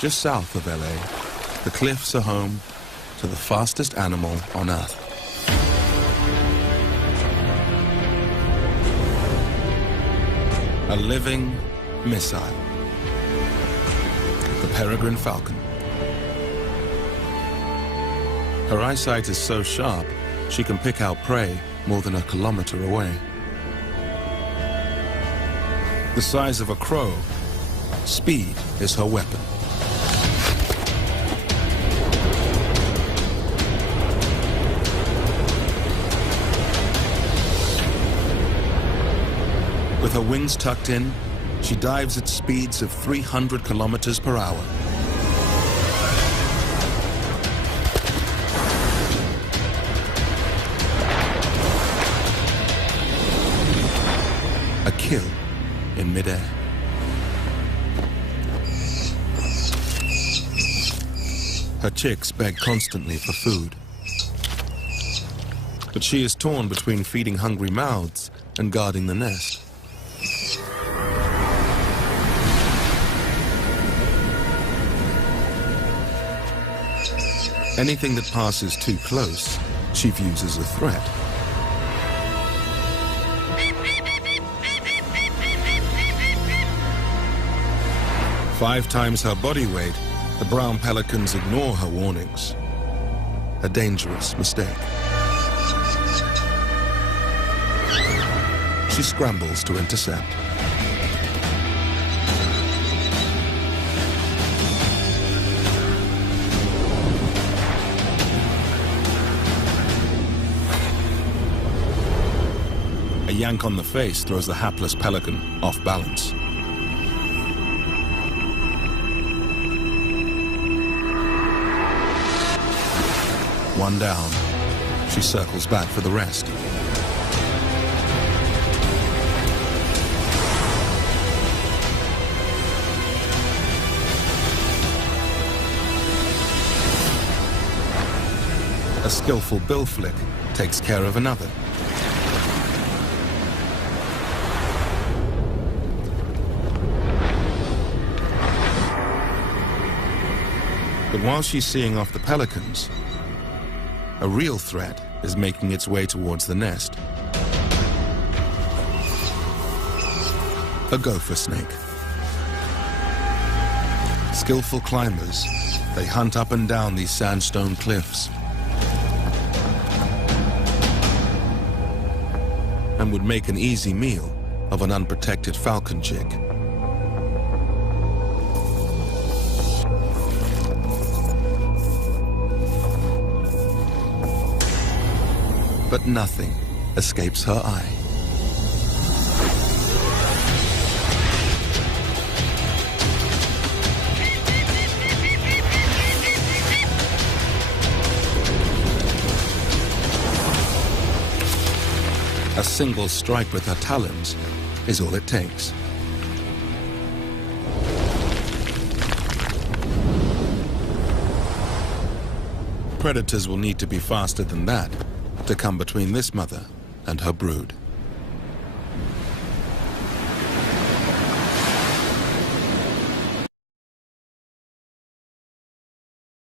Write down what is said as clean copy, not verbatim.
Just south of LA, the cliffs are home to the fastest animal on Earth. A living missile. The peregrine falcon. Her eyesight is so sharp, she can pick out prey more than a kilometer away. The size of a crow, speed is her weapon. With her wings tucked in, she dives at speeds of 300 kilometers per hour. A kill in midair. Her chicks beg constantly for food. But she is torn between feeding hungry mouths and guarding the nest. Anything that passes too close, she views as a threat. Five times her body weight, the brown pelicans ignore her warnings. A dangerous mistake. She scrambles to intercept. A yank on the face throws the hapless pelican off balance. One down. She circles back for the rest. A skillful bill flick takes care of another. But while she's seeing off the pelicans, a real threat is making its way towards the nest. A gopher snake. Skillful climbers, they hunt up and down these sandstone cliffs and would make an easy meal of an unprotected falcon chick. But nothing escapes her eye. A single strike with her talons is all it takes. Predators will need to be faster than that to come between this mother and her brood.